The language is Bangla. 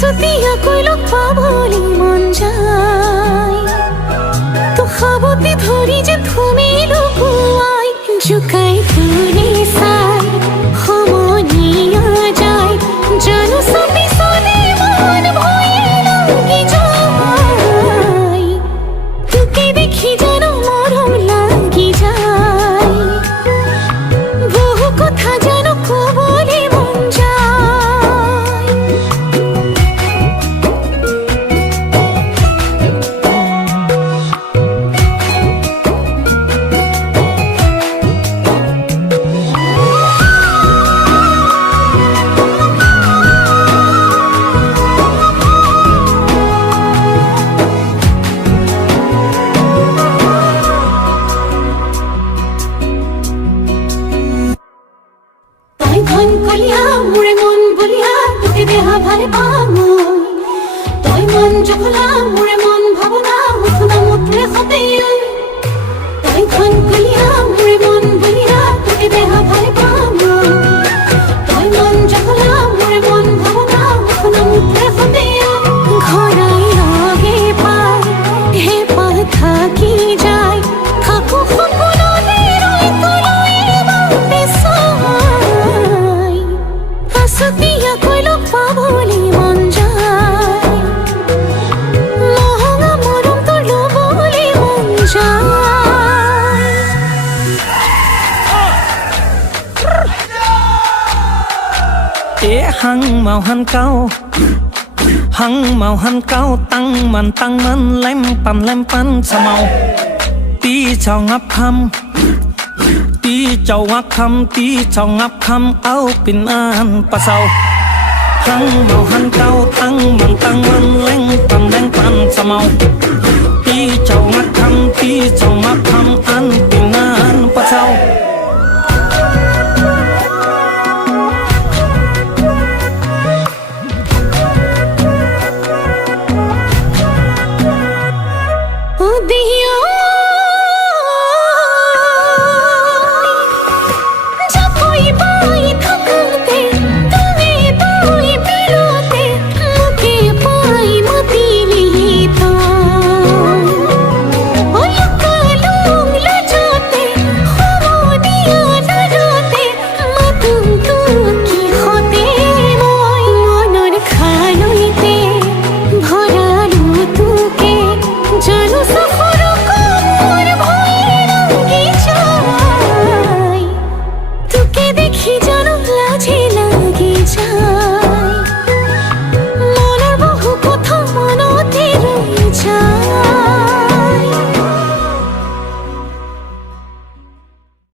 হাসতিয়া কইল পাবলি মন যায় তো খাবতে ধরি যে তুমি লুকুয়াই জুকাই তুলি সাই হমনিয়া যায় জানো সবই সনে মন ভয়ে লাগি যায় তোকে দেখি জানো মরম লাগি যায় বহু কথা জানো কবলে মন যায় ধন কলিয়া মুড়ে মন বলিয়া তোকে দেহা ভারে পামু তই মন জখলা মুড়ে মন ভাবনা মুখনা মুতরে হতে তই ধন কলিয়া মুড়ে মন বলিয়া তোকে দেহা ভারে পামু তই মন জখলা মুড়ে মন ভাবনা মুখনা মুতরে হতে ঘরাই লাগে পায় হে পা থাকি যায় থাকো ফগুনের ওই তুলোই বাতে সাই হাসতিয়া কইল পাবলি মন যায় মহঙ্গা মরম তোর বলি মন যায় hăng màu hăng cao tăng man lem pan sa màu tí chào ngắp khăm tí chào ngắp khăm áo pin an pa sau hăng màu hăng cao tăng man lem pan sa màu